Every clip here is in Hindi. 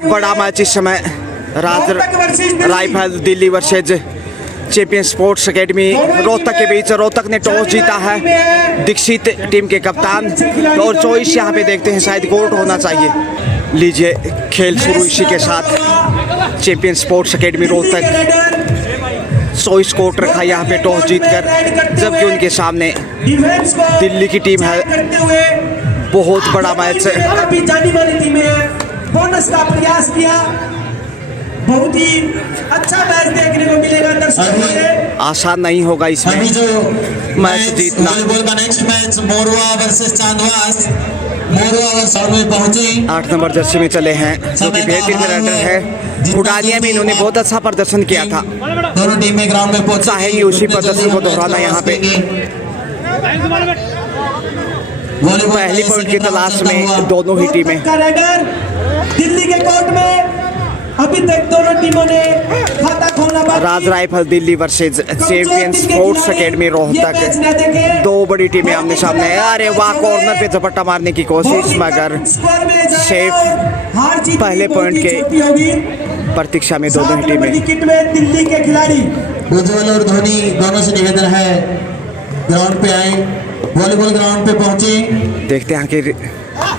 बड़ा मैच इस समय Raj rifle Delhi versus champion sports academy Rohtak के बीच। रोहतक ने टॉस जीता है, दीक्षित टीम के कप्तान, और चॉइस यहाँ पे देखते हैं शायद कोर्ट होना चाहिए। लीजिए खेल शुरू इसी के साथ। Champion sports academy Rohtak choice court रखा यहाँ पे टॉस जीतकर, जबकि उनके सामने दिल्ली की टीम है। बहुत बड़ा मैच है। बोनस का प्रयास किया, बहुत ही अच्छा मैच देखने को मिलेगा दर्शकों से। आसान नहीं होगा इसमें मैच जीतना। वॉलीबॉल का next match Morwa versus Chandwas. Morwa versus में पहुंची 8 नंबर जर्सी में चले हैं, जो कि बेहतरीन राइडर है। खुडानिया में इन्होंने बहुत अच्छा प्रदर्शन किया था। दोनों टीमें ग्राउंड में पहुंची, चाहेंगे उसी प्रदर्शन को दोहराना यहाँ पे। पहली पॉइंट की तलाश में दोनों ही टीमें। दिल्ली के कोर्ट में अभी तक दोनों टीमों ने खाता खोलना बाकी। Raj rifle Delhi versus champion sports academy Rohtak, दो बड़ी टीमें आमने सामने है। अरे वाह, कॉर्नर पे झपट्टा मारने की कोशिश, मगर सेफ। पहले पॉइंट के प्रतीक्षा में दोनों ही टीमें। दिल्ली के खिलाड़ी उज्जवल और धोनी दोनों से निवेदन है ग्राउंड पे आए, वॉलीबॉल ग्राउंड पे पहुंचे। देखते हैं कि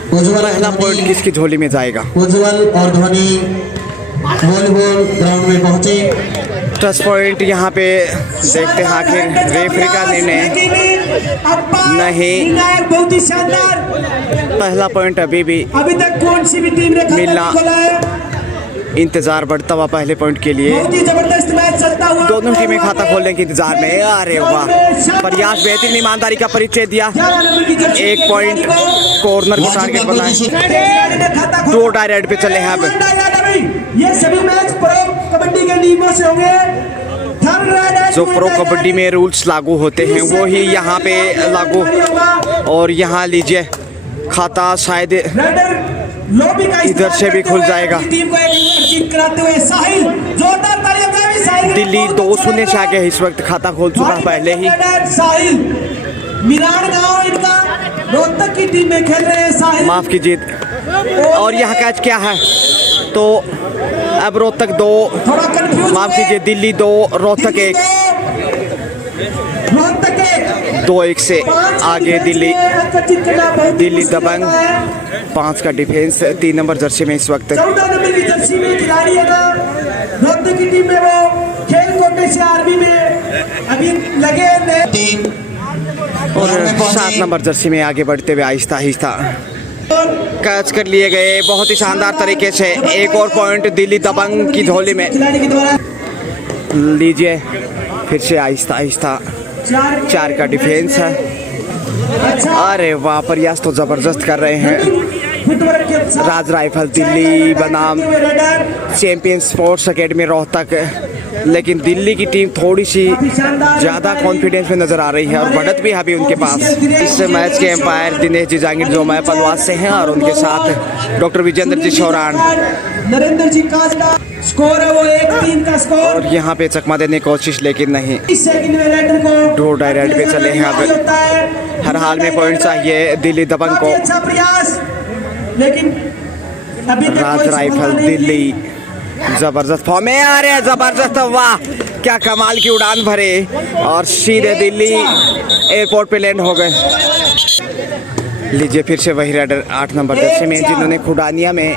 उज्जवल पहला पॉइंट किसकी झोली में जाएगा। उज्जवल और धोनी वॉलीबॉल ग्राउंड में पहुंचे। टच पॉइंट यहाँ पे देखते हैं आखिर रेफरी का निर्णय नहीं। बहुत ही शानदार, पहला पॉइंट अभी तक कौन सी भी टीम ने मिलना, खोला है। इंतजार बढ़ता हुआ पहले पॉइंट के लिए। बहुत ही जबरदस्त मैच चलता हुआ, दोनों टीमें खाता खोलने के इंतजार में। अरे वाह, प्रयास बेहतरीन ईमानदारी का परिचय दिया। एक पॉइंट कॉर्नर को टारगेट बनाए। दो डायरेक्ट पे चले हैं अब। ये सभी मैच प्रो कबड्डी के नियमों से होंगे। जो प्रो कबड्डी में रूल्स लागू होते हैं वो ही यहाँ पे लागू। और यहाँ लीजिए खाता शायद इधर से भी खुल जाएगा। दिल्ली 2-0 से आगे इस वक्त खाता खोल चुका है पहले ही। मिरान गांव इनका रोहतक की टीम में खेल रहे हैं साहिल। माफ कीजिए, और यहाँ कैच क्या है तो अब रोहतक 2, माफ कीजिए दिल्ली 2 रोहतक 1। 2-1 से आगे दिल्ली दबंग। 5 का डिफेंस 3 नंबर जर्सी में इस वक्त। 14 नंबर की जर्सी में खिलाड़ी है ना रोहतक की टीम में, वो खेल कोटे से आर्मी में अभी लगे हैं। और 7 नंबर जर्सी में आगे बढ़ते हुए आहिस्ता आहिस्ता कैच कर लिए गए बहुत ही शानदार तरीके से। एक और पॉइंट दिल्ली दबंग की झोली में। लीजिए फिर से आहिस्ता आहिस्ता 4 का डिफेंस है। अरे वाह, प्रयास तो जबरदस्त कर रहे हैं राज राइफल दिल्ली बनाम चैंपियन स्पोर्ट्स एकेडमी रोहतक। लेकिन दिल्ली की टीम थोड़ी सी ज़्यादा कॉन्फिडेंस में नजर आ रही है और बढ़त भी है अभी उनके पास। इस मैच के एम्पायर दिनेश जी जांगीर जो मैं पलवास से हैं, और उनके साथ डॉक्टर विजेंद्र जी शौरान, नरेंद्र जी का स्कोर है वो 1-3 का स्कोर। और यहाँ पे चकमा देने की कोशिश लेकिन नहीं। दो डायरेक्ट पे चले हैं अब। हर हाल में पॉइंट चाहिए दिल्ली दबंग को। अच्छा प्रयास, लेकिन राज राइफल दिल्ली जबरदस्त फॉर्म में। अरे जबरदस्त, वाह क्या कमाल की उड़ान भरे और सीधे दिल्ली एयरपोर्ट पे लैंड हो गए। लीजिए फिर से वही राइडर 8 नंबर जर्सी में, जिन्होंने खुडानिया में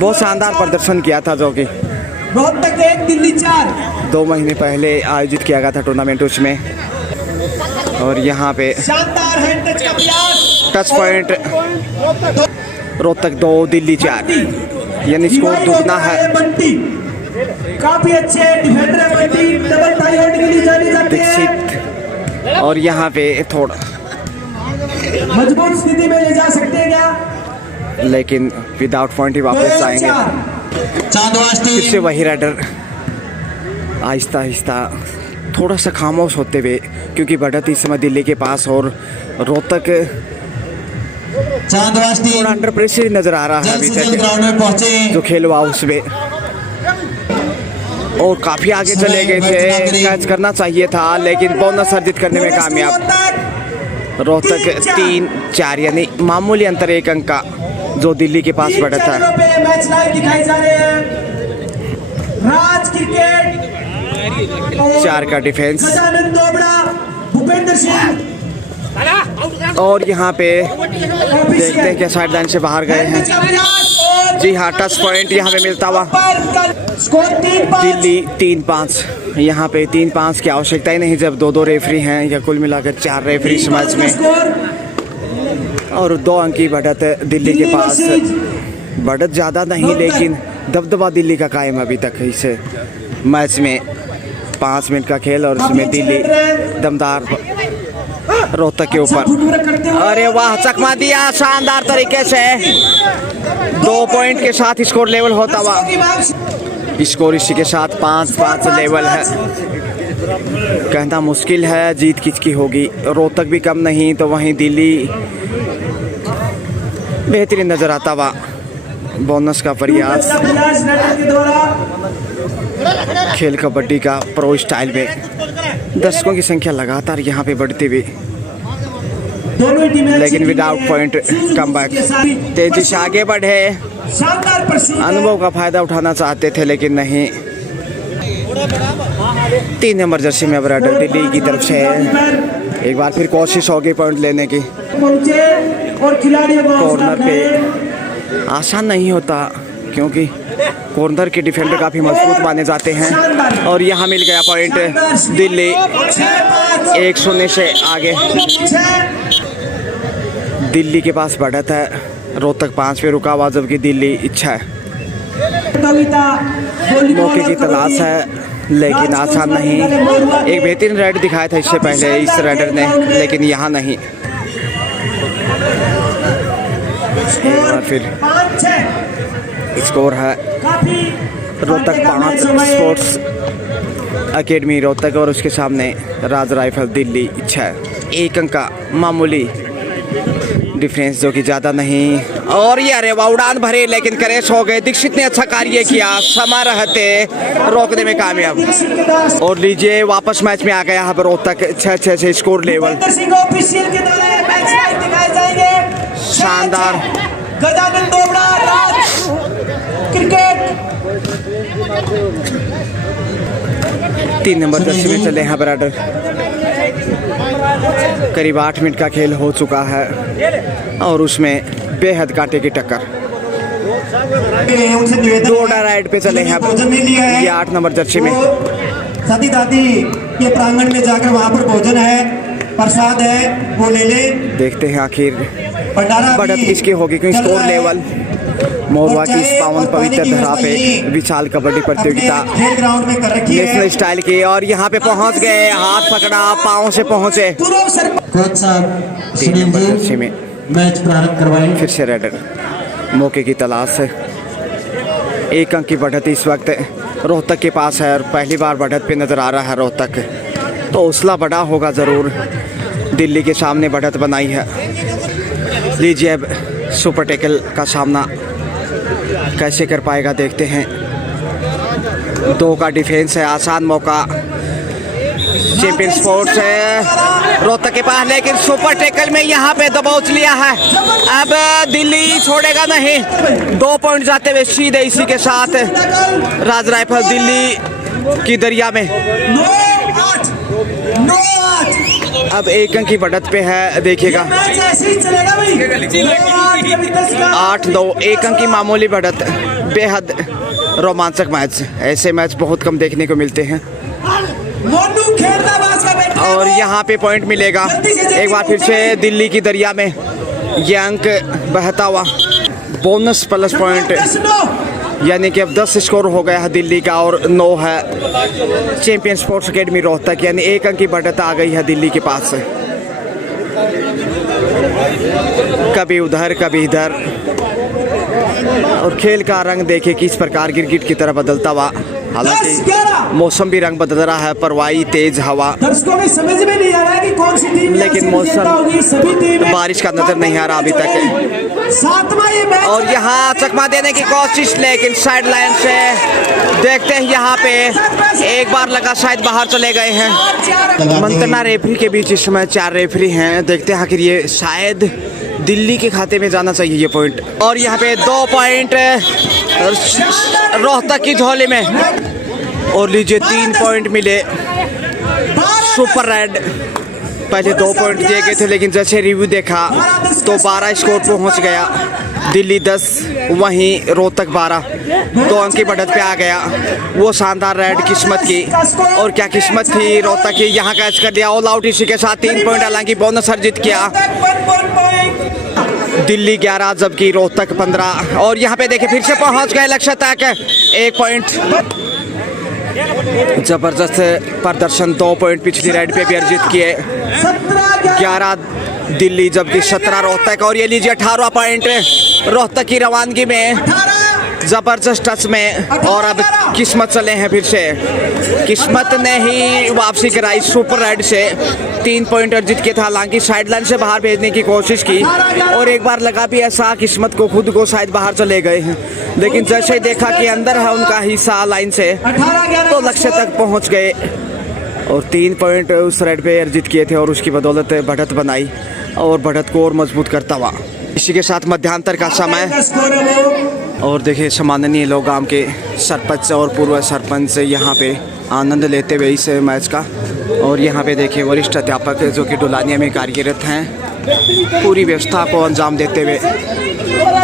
बहुत शानदार प्रदर्शन किया था, जो कि रोहतक 1 दिल्ली 4 2 महीने पहले आयोजित किया गया था टूर्नामेंट उसमें। और यहाँ पे शानदार हैंड टच का प्रयास। टच पॉइंट रोहतक 2 दिल्ली 4, यानी स्कोर दुगना है। काफी अच्छे डिफेंडर है बंटी, डबल टाई होल्ड के लिए जानी जाती है। और यहाँ पे थोड़ा मजबूत स्थिति में ले जा सकते हैं क्या, लेकिन विदाउट पॉइंट ही वापस आएंगे। फिर से वही राइडर आहिस्ता आहिस्ता थोड़ा सा खामोश होते हुए, क्योंकि बढ़त इस समय दिल्ली के पास और रोहतक थोड़ा अंडर प्रेशर नजर आ रहा है अभी तक जो खेल हुआ उसमें। और काफी आगे चले गए थे, कैच करना चाहिए था, लेकिन बोनस अर्जित करने में कामयाब। रोहतक 3-4 यानी मामूली अंतर 1 अंक का जो दिल्ली के पास बढ़त है। चैनलों पे मैच लाइव दिखाए जा रहे हैं। राज क्रिकेट 4 का डिफेंस गजानंद दोबड़ा, भूपेंद्र सिंह और यहाँ पे देखते हैं क्या साइड लाइन से बाहर गए हैं। जी हाँ, टच पॉइंट यहाँ पे मिलता हुआ। स्कोर 3-5। दिल्ली 3-5। यहाँ पे 3-5 की आवश्यकता ही नहीं जब 2-2 रेफरी हैं या कुल मिलाकर 4 रेफरी इस मैच में और 2 अंक की बढ़त है दिल्ली के पास। बढ़त ज़्यादा नहीं लेकिन दबदबा दिल्ली का कायम अभी तक इस मैच में। 5 मिनट का खेल और उसमें दिल्ली दमदार रोहतक के ऊपर। अरे वाह, चकमा दिया शानदार तरीके से। 2 पॉइंट के साथ स्कोर लेवल होता हुआ। स्कोर इसी के साथ 5-5 लेवल है। कहना मुश्किल है जीत किसकी होगी। रोहतक भी कम नहीं तो वहीं दिल्ली बेहतरीन नजर आता हुआ। बोनस का प्रयास। खेल कबड्डी का प्रो स्टाइल में दर्शकों की संख्या लगातार यहाँ पे बढ़ती हुई, लेकिन विदाउट पॉइंट कमबैक। तेजी से आगे बढ़े, अनुभव का फायदा उठाना चाहते थे लेकिन नहीं। 3 नंबर जर्सी में अब राइडर दिल्ली की तरफ से एक बार फिर कोशिश होगी पॉइंट लेने की। कॉर्नर पे आसान नहीं होता क्योंकि कॉर्नर के डिफेंडर काफी मजबूत माने जाते हैं और यहाँ मिल गया पॉइंट। दिल्ली 1-0 से आगे। दिल्ली के पास बढ़त है, रोहतक 5 पे रुका हुआ जबकि दिल्ली इच्छा है। मौके की तलाश है लेकिन आसान नहीं। एक बेहतरीन राइड दिखाया था इससे पहले इस राइडर ने, लेकिन यहाँ नहीं। एक बार फिर स्कोर है रोहतक 5 स्पोर्ट्स एकेडमी रोहतक और उसके सामने राज राइफल दिल्ली इच्छा है। 1 अंक का मामूली डिफरेंस जो कि ज़्यादा नहीं। और ये अरे वाह, उड़ान भरे लेकिन क्रैश हो गए। दीक्षित ने अच्छा कार्य किया, समा रहते रोकने में कामयाब। और लीजिए वापस मैच में आ गया है रोहतक 6-6 से स्कोर लेवल। शानदार गजानंद दोबड़ा, राज क्रिकेट 3 नंबर जर्सी में चले हैं बराबर। करीब 8 मिनट का खेल हो चुका है और उसमें बेहद कांटे की टक्कर। दोड़ा राइड पे चले हैं ये 8 नंबर जर्सी में। सती दादी के प्रांगण में जाकर वहाँ पर भोजन है, प्रसाद है, वो ले ले। देखते हैं आखिर बढ़त किसकी होगी क्योंकि स्कोर लेवल मोरवा की इस पावन पवित्र धरा पे विशाल कबड्डी प्रतियोगिता नेशनल स्टाइल की। और यहाँ पे पहुँच गए, हाथ पकड़ा, पाँव से पहुँचे। 3 नंबर जर्सी में मैच प्रारंभ करवाएं। फिर से रेडर मौके की तलाश है। 1 अंक की बढ़त इस वक्त रोहतक के पास है और पहली बार बढ़त पे नजर आ रहा है रोहतक। तो हौसला बड़ा होगा ज़रूर। दिल्ली के सामने बढ़त बनाई है। लीजिए अब सुपर टैकल का सामना कैसे कर पाएगा देखते हैं। 2 का डिफेंस है, आसान मौका। चैंपियन स्पोर्ट्स है रोहतक के पास, लेकिन सुपर टैकल में यहाँ पे दबोच लिया है। अब दिल्ली छोड़ेगा नहीं। 2 पॉइंट जाते हुए सीधे इसी के साथ राज राइफल दिल्ली की दरिया में। अब 1 अंक की बढ़त पे है, देखिएगा 8-2। 1 अंक की मामूली बढ़त। बेहद रोमांचक मैच। ऐसे मैच बहुत कम देखने को मिलते हैं और यहाँ पे पॉइंट मिलेगा एक बार फिर से दिल्ली की दरिया में। ये अंक बहता हुआ बोनस प्लस पॉइंट, यानी कि अब 10 स्कोर हो गया है दिल्ली का और 9 है चैंपियन स्पोर्ट्स एकेडमी रोहतक। यानी 1 अंक की बढ़त आ गई है दिल्ली के पास से। कभी उधर कभी इधर और खेल का रंग देखिए किस प्रकार गिरगिट की तरह बदलता हुआ। हालांकि मौसम भी रंग बदल रहा है, परवाई तेज हवा, दर्शकों में समझ में नहीं आ रहा है कि कौन सी टीम लेकिन मौसम बारिश का नजर नहीं आ रहा अभी तक। 7वां ये मैच और यहाँ चकमा देने की कोशिश, लेकिन साइड लाइन से देखते हैं यहाँ पे एक बार लगा शायद बाहर चले गए हैं। मंतना रेफरी के बीच इस समय 4 रेफरी हैं। देखते हैं आखिर ये शायद दिल्ली के खाते में जाना चाहिए ये पॉइंट। और यहाँ पे 2 पॉइंट रोहतक की झोली में। और लीजिए 3 पॉइंट मिले सुपर रेड। पहले 2 पॉइंट दिए गए थे, लेकिन जैसे रिव्यू देखा तो 12 स्कोर पहुंच गया। दिल्ली 10 वहीं रोहतक 12, 2 अंक की बढ़त पे आ गया। वो शानदार रेड किस्मत की, और क्या किस्मत थी रोहतक की, यहाँ कैच कर दिया ऑल आउट। इसी के साथ 3 पॉइंट हालांकि बोनस अर्जित किया। दिल्ली 11 जबकि रोहतक 15। और यहाँ पे देखिए फिर से पहुंच गए लक्ष्य तक, 1 पॉइंट। जबरदस्त प्रदर्शन, 2 पॉइंट पिछली राइड पे भी अर्जित किए। 11 दिल्ली जबकि 17 रोहतक। और ये लीजिए 18 पॉइंट रोहतक की रवानगी में, जबरदस्त टच में। और अब किस्मत चले हैं फिर से, किस्मत ने ही वापसी कराई सुपर राइड से। 3 पॉइंट अर्जित किए था, हालांकि साइड लाइन से बाहर भेजने की कोशिश की, और एक बार लगा भी ऐसा किस्मत को, खुद को शायद बाहर चले गए हैं, लेकिन जैसे ही देखा कि अंदर है उनका हिस्सा लाइन से, तो लक्ष्य तक पहुंच गए। और 3 पॉइंट उस राइड पे अर्जित किए थे, और उसकी बदौलत बढ़त बनाई और बढ़त को और मजबूत करता हुआ। इसी के साथ मध्यांतर का समय। और देखिए सम्माननीय लोग गांव के सरपंच और पूर्व सरपंच यहाँ पे आनंद लेते हुए इस मैच का। और यहाँ पे देखिए वरिष्ठ अध्यापक जो कि डुलानिया में कार्यरत हैं, पूरी व्यवस्था को अंजाम देते हुए।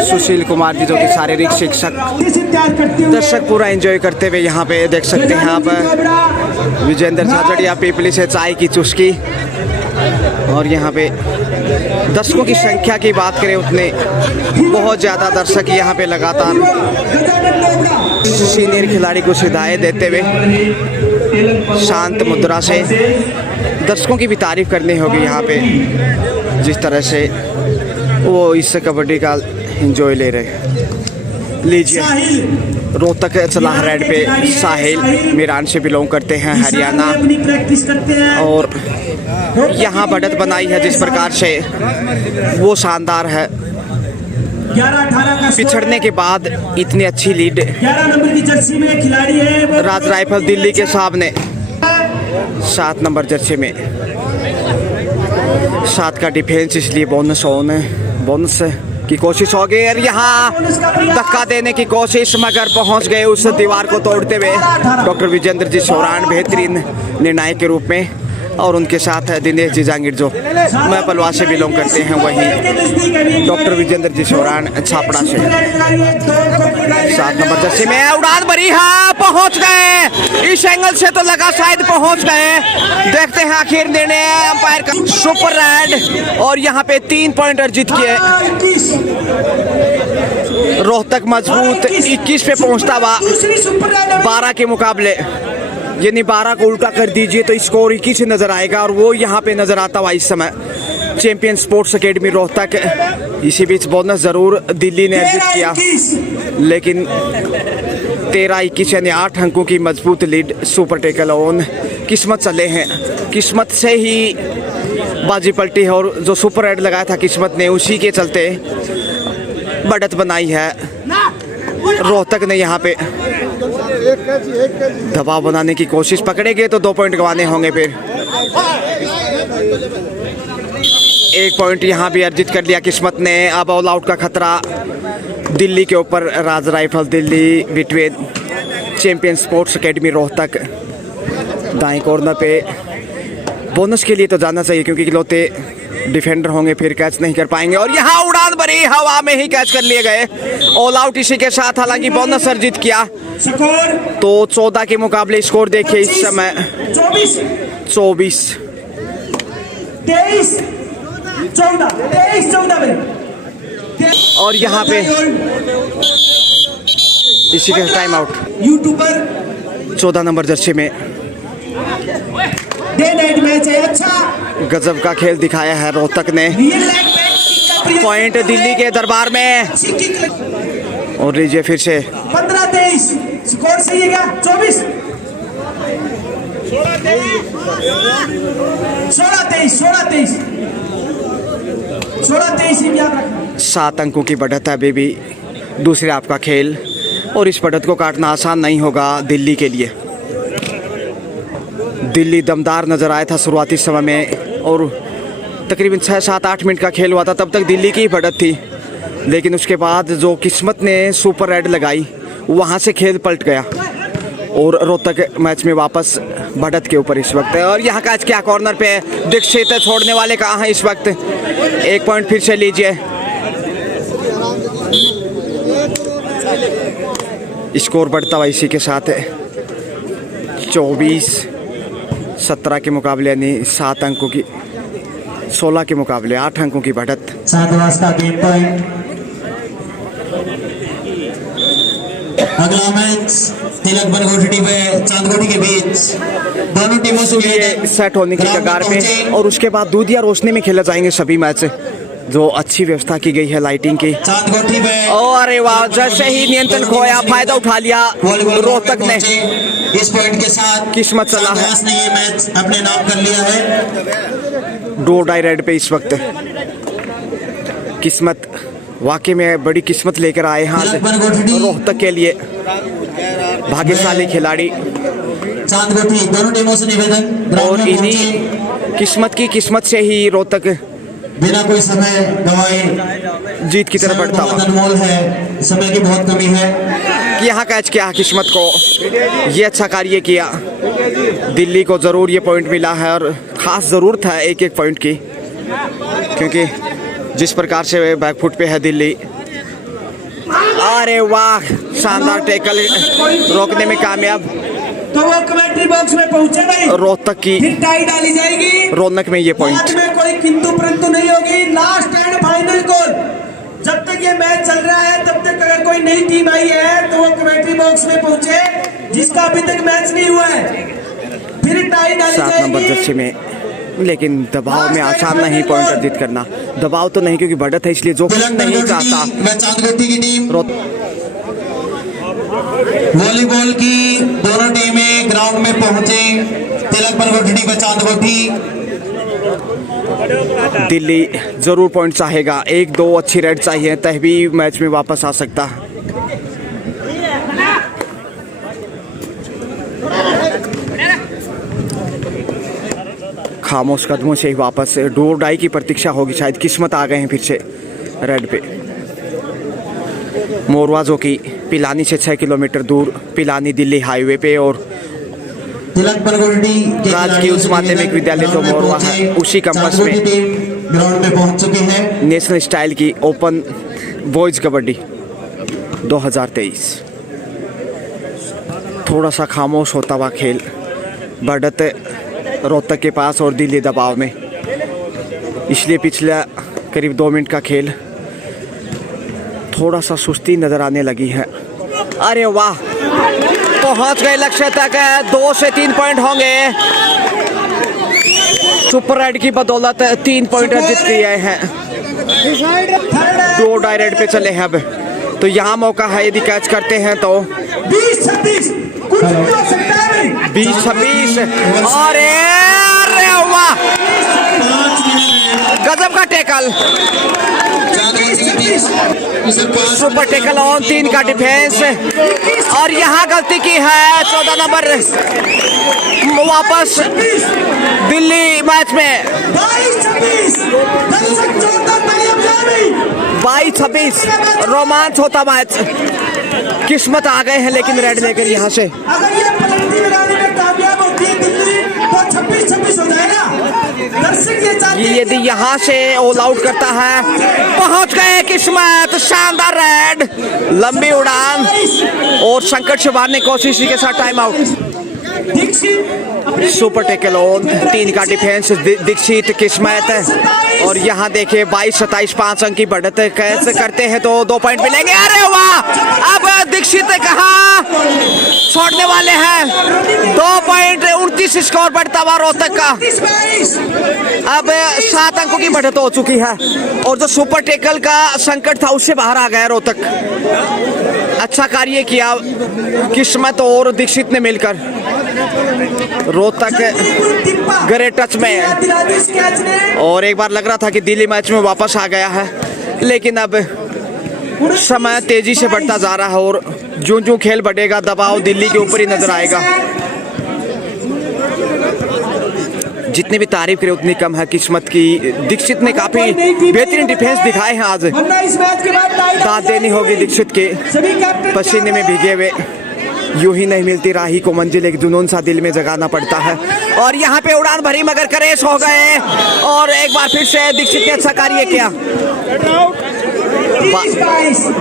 सुशील कुमार जी जो कि शारीरिक शिक्षक, दर्शक पूरा एंजॉय करते हुए यहाँ पे देख सकते हैं आप। विजेंद्र झाझड़िया पीपली से चाय की चुस्की। और यहाँ पे दर्शकों की संख्या की बात करें, उतने बहुत ज़्यादा दर्शक यहाँ पे लगातार सीनियर खिलाड़ी को हिदायत देते हुए शांत मुद्रा से दर्शकों की भी तारीफ करनी होगी यहाँ पे, जिस तरह से वो इस कबड्डी का एंजॉय ले रहे। लीजिए रोहतक चलाह रेड पे साहिल मीरान से बिलोंग करते हैं, हरियाणा। और यहाँ बढ़त बनाई है जिस प्रकार से, वो शानदार है। 11-18 का पिछड़ने के बाद इतनी अच्छी लीड 11 नंबर की जर्सी में खिलाड़ी है वो राज राइफल दिल्ली के सामने 7 नंबर जर्सी में 7 का डिफेंस, इसलिए बोनस की कोशिश हो गई। और यहाँ धक्का देने की कोशिश, मगर पहुंच गए उस दीवार को तोड़ते हुए डॉक्टर विजेंद्र जी सोरान बेहतरीन निर्णायक के रूप में। और उनके साथ है दिनेश जी जांगीर जो मैं पलवा से बिलोंग करते हैं, वही डॉक्टर विजेंद्र जी सोरान छापड़ा से। 7 नंबर जर्सी में उड़ान भरी है, पहुंच गए। इस एंगल से तो लगा शायद पहुंच गए, देखते हैं आखिर निर्णय अंपायर का। Super red. और यहाँ पे 3 पॉइंट अर्जित किए रोहतक, मजबूत 21 पे पहुंचता हुआ 12 के मुकाबले, यानी 12 को उल्टा कर दीजिए तो स्कोर 21 से नजर आएगा। और वो यहाँ पे नजर आता हुआ इस समय चैंपियन स्पोर्ट्स एकेडमी रोहतक। इसी बीच बोनस जरूर दिल्ली ने अर्जित किया, लेकिन 13-21 यानी 8 अंकों की मजबूत लीड सुपर टेकल ऑन। किस्मत चले हैं, किस्मत से ही बाजी पलटी है, और जो सुपर रेड लगाया था किस्मत ने, उसी के चलते बढ़त बनाई है रोहतक ने। यहाँ पे दबाव बनाने की कोशिश, पकड़ेंगे तो 2 पॉइंट गंवाने होंगे। फिर 1 पॉइंट यहाँ भी अर्जित कर लिया किस्मत ने। अब ऑल आउट का खतरा दिल्ली के ऊपर। Raj rifle Delhi between champion sports academy Rohtak. दाएं कॉर्नर पे बोनस के लिए तो जाना चाहिए, क्योंकि इकलौते डिफेंडर होंगे, फिर कैच नहीं कर पाएंगे। और यहाँ उड़ान भरी, हवा में ही कैच कर लिए गए। ऑल आउट इसी के साथ, हालांकि बोनस अर्जित किया। तो 14 के मुकाबले स्कोर देखिए इस समय 24 23-14 में। और यहाँ पे इसी के time out YouTuber 14 number Jersey में डे नाइट मैच है। अच्छा गजब का खेल दिखाया है रोहतक ने। पॉइंट दिल्ली के दरबार में। और लीजिए फिर से 15-23 स्कोर सही है क्या? 24 16-23 ही याद रखना। 7 अंकों की बढ़त है अभी भी दूसरे आपका खेल, और इस बढ़त को काटना आसान नहीं होगा दिल्ली के लिए। दिल्ली दमदार नजर आया था शुरुआती समय में, और तकरीबन 6-7-8 मिनट का खेल हुआ था, तब तक दिल्ली की ही बढ़त थी। लेकिन उसके बाद जो किस्मत ने सुपर रेड लगाई, वहाँ से खेल पलट गया और रोहतक मैच में वापस बढ़त के ऊपर इस वक्त है। और यहाँ का आज क्या कॉर्नर पे है, दीक्षित छोड़ने वाले कहाँ हैं इस वक्त। 1 पॉइंट फिर से लीजिए। स्कोर बढ़ता हुआ इसी के साथ है 24-17 के मुकाबले, यानी 7 अंकों की 16 के मुकाबले 8 अंकों की बढ़त। 7 का गेम पॉइंट। अगला मैच तिलक बनगोटी व चांदगोटी के बीच, दोनों टीमों से ये सेट होने की कगार में, और उसके बाद दूधिया रोशनी में खेले जाएंगे सभी मैच, जो अच्छी व्यवस्था की गई है लाइटिंग की। चांदगोटी में और वाह, जैसे ही नियंत्रण खोया, फायदा उठा लिया रोहतक ने। इस पॉइंट के साथ किस्मत चला है, ने ये मैच अपने नाम कर लिया है। डो डाई रेड पे इस वक्त किस्मत, वाकई में बड़ी किस्मत लेकर आए हैं आज रोहतक के लिए भाग्यशाली खिलाड़ी। चांदगोटी दोनों टीमों से निवेदन, और इन्हीं किस्मत से ही रोहतक बिना कोई समय गवाए जीत की तरफ बढ़ता हुआ। अनमोल है, समय की बहुत कमी है। यहाँ कैच किया किस्मत को, ये अच्छा कार्य किया। दिल्ली को ज़रूर ये पॉइंट मिला है और ख़ास ज़रूरत है 1-1 पॉइंट की, क्योंकि जिस प्रकार से बैकफुट पे है दिल्ली। अरे वाह, शानदार टैकल रोकने में कामयाब। तो वो कमेंट्री बॉक्स में पहुंचे भाई, रोहतक की फिर टाई डाली जाएगी रौनक में ये पॉइंट। मैच में कोई किंतु परंतु नहीं होगी। लास्ट एंड फाइनल कॉल, जब तक ये मैच चल रहा है तब तक अगर कोई नई टीम आई है तो वो कमेंट्री बॉक्स में पहुंचे, जिसका अभी तक मैच नहीं हुआ है, फिर टाई डाली 7 नंबर जाएगी। जर्सी में, लेकिन दबाव में आसान नहीं पॉइंट अर्जित करना। दबाव तो नहीं, क्योंकि बढ़त है, इसलिए जो नहीं चाहता। चांदगोटी की टीम, वॉलीबॉल की दोनों टीमें ग्राउंड में पहुंचे। तिलक बनगोटी व चांदगोटी, दिल्ली जरूर पॉइंट चाहेगा, 1-2 अच्छी रेड चाहिए, तभी मैच में वापस आ सकता। खामोश कदमों से ही वापस डोर डाई की प्रतीक्षा होगी, शायद किस्मत आ गए हैं फिर से रेड पे। मोरवा जो कि पिलानी से 6 किलोमीटर दूर, पिलानी दिल्ली हाईवे पे, और तिलक बनगोटी राजकीय उच्च माध्यमिक विद्यालय जो मोरवा है, उसी कैंपस में ग्राउंड में पहुंच चुके हैं। नेशनल स्टाइल की ओपन बॉयज कबड्डी 2023। थोड़ा सा खामोश होता हुआ खेल, बढ़त रोहतक के पास और दिल्ली दबाव में, इसलिए पिछला करीब 2 मिनट का खेल थोड़ा सा सुस्ती नजर आने लगी है। अरे वाह, पहुंच गए लक्ष्य तक, 2 से 3 पॉइंट होंगे। सुपर रेड की बदौलत 3 पॉइंट अर्जित किए हैं। 2 डायरेक्ट पे चले हैं अब, तो यहाँ मौका है, यदि कैच करते हैं तो 20-26 कुछ भी हो सकता है भाई। 20-26। अरे वाह, गजब का टैकल, सुपर टैकल ऑन 3 का डिफेंस। और यहाँ गलती की है 14 नंबर, वापस दिल्ली मैच में 22-26 रोमांच होता मैच। किस्मत आ गए हैं लेकिन रेड लेकर यहाँ से। अगर ये पेनल्टी लगाने में कामयाब होती है दिल्ली तो 26-26 हो जाएगा। दर्शक ये चाहते हैं यदि यहाँ से ऑल आउट करता है, पहुंच गए किस्मत, शानदार रेड, लंबी उड़ान और संकट से मारने की कोशिश के साथ time out. Super tackle on 3 का डिफेंस, दीक्षित किस्मत। और यहाँ देखिए 22-27 5 अंक की बढ़त कैसे करते हैं तो 2 पॉइंट मिलेंगे। अरे वाह, अब दीक्षित कहाँ छोड़ने वाले हैं। 2 पॉइंट 29 स्कोर बढ़ता हुआ रोहतक का, अब 7 अंकों की बढ़त हो चुकी है। और जो सुपर टैकल का संकट था उससे बाहर आ गया रोहतक। अच्छा कार्य किया किस्मत और दीक्षित ने मिलकर। रोहतक ग्रेट टच में, और एक बार लग रहा था कि दिल्ली मैच में वापस आ गया है, लेकिन अब समय तेजी से बढ़ता जा रहा है और जो जो खेल बढ़ेगा दबाव दिल्ली के ऊपर ही नजर आएगा। जितनी भी तारीफ करे उतनी कम है किस्मत की। दीक्षित ने काफी बेहतरीन डिफेंस दिखाए हैं आज। वरना इस मैच के बाद दाद देनी होगी दीक्षित के सभी कैप्टन पसीने में भीगे हुए। यूं ही नहीं मिलती राही को मंजिल, एक जुनून सा दिल में जगाना पड़ता है। और यहाँ पे उड़ान भरी मगर क्रेश हो गए और एक बार फिर से दीक्षित ने अच्छा कार्य किया।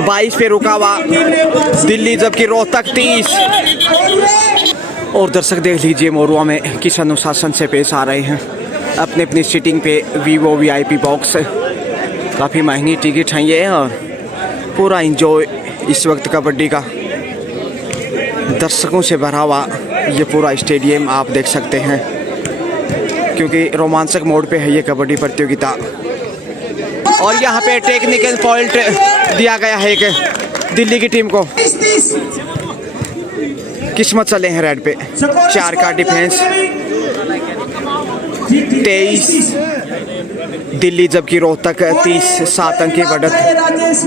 22 पे रुका हुआ दिल्ली, जबकि रोहतक 30। और दर्शक देख लीजिए मोरुआ में किस अनुशासन से पेश आ रहे हैं। अपने अपनी सीटिंग पे वीवो VIP बॉक्स, काफ़ी महंगी टिकट है ये और पूरा इंजॉय इस वक्त कबड्डी का दर्शकों से भरा हुआ ये पूरा स्टेडियम आप देख सकते हैं, क्योंकि रोमांचक मोड पे है ये कबड्डी प्रतियोगिता। और यहाँ पे टेक्निकल फॉल्ट दिया गया है एक दिल्ली की टीम को। किस्मत चले हैं रेड पे। 4 का डिफेंस 23 दिल्ली, जबकि रोहतक 30। 7 अंक की बढ़त। राजेश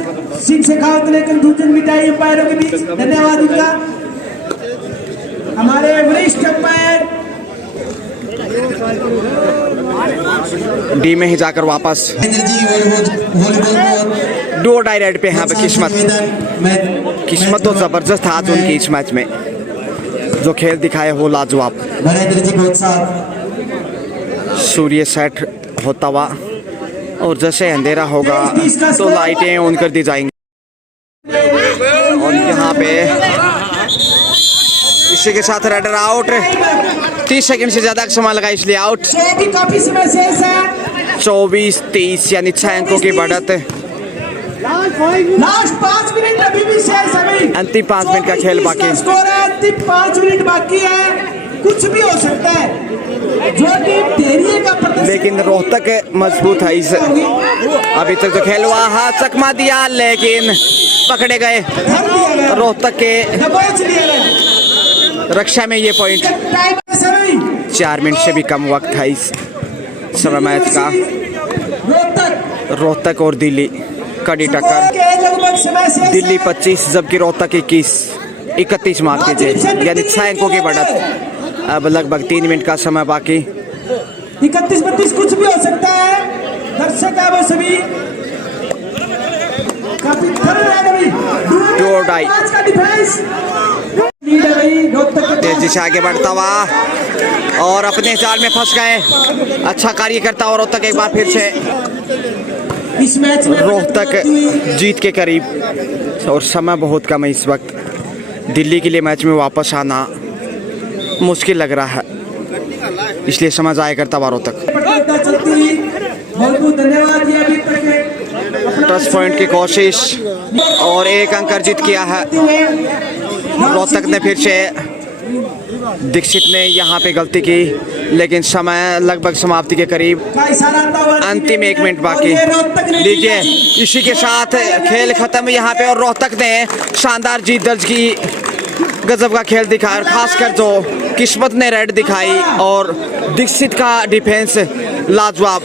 सिंह शेखावत ने कंफ्यूजन मिटाई अंपायरों के बीच, धन्यवाद उनका। हमारे वरिष्ठ अंपायर डी में ही जाकर वापस डू और डाई रेड पे यहाँ पे किस्मत तो जबरदस्त आज उनकी इस मैच में। जो खेल दिखाए वो लाजवाब। सूर्य सेट होता हुआ और जैसे अंधेरा होगा तो लाइटें ऑन कर दी जाएंगी। और यहाँ पे इसी के साथ रेडर आउट। 30 सेकंड से ज्यादा समय लगा इसलिए आउट। काफी समय शेष है। 24-30 यानी 6 अंकों की बढ़त। लास्ट 5 मिनट अभी भी शेष है। अंतिम 5 मिनट का खेल बाकी। स्कोर है, अंतिम 5 मिनट बाकी है, कुछ भी हो सकता है। जो टीम धैर्य का प्रदर्शन, लेकिन रोहतक मजबूत है। इस अभी तक जो खेल हुआ है चकमा दिया लेकिन पकड़े गए रोहतक के रक्षा में। ये पॉइंट 4 मिनट से भी कम वक्त है इस समय मैच का। रोहतक और दिल्ली कड़ी टक्कर। दिल्ली 25 जबकि रोहतक 31 मार्क कीजिए, यानी 6 अंकों की बढ़त। अब लगभग 3 मिनट का समय बाकी। 31-32 कुछ भी हो सकता है। दर्शक है वो सभी काफी डू और डाई। तेजी से आगे बढ़ता हुआ और अपने जाल में फंस गए। अच्छा कार्य करता और रोहतक एक बार फिर से इस मैच में रोहतक जीत के करीब और समय बहुत कम है इस वक्त। दिल्ली के लिए मैच में वापस आना मुश्किल लग रहा है, इसलिए समझ आया करता हुआ रोहतक। बहुत धन्यवाद। टच पॉइंट की कोशिश और 1 अंक अर्जित किया है रोहतक ने। फिर से दीक्षित ने यहाँ पे गलती की, लेकिन समय लगभग समाप्ति के करीब। अंतिम 1 मिनट बाकी। लीजिए इसी के साथ खेल खत्म यहाँ पे। और रोहतक ने शानदार जीत दर्ज की, गजब का खेल दिखाया और खासकर जो किस्मत ने रेड दिखाई और दीक्षित का डिफेंस लाजवाब।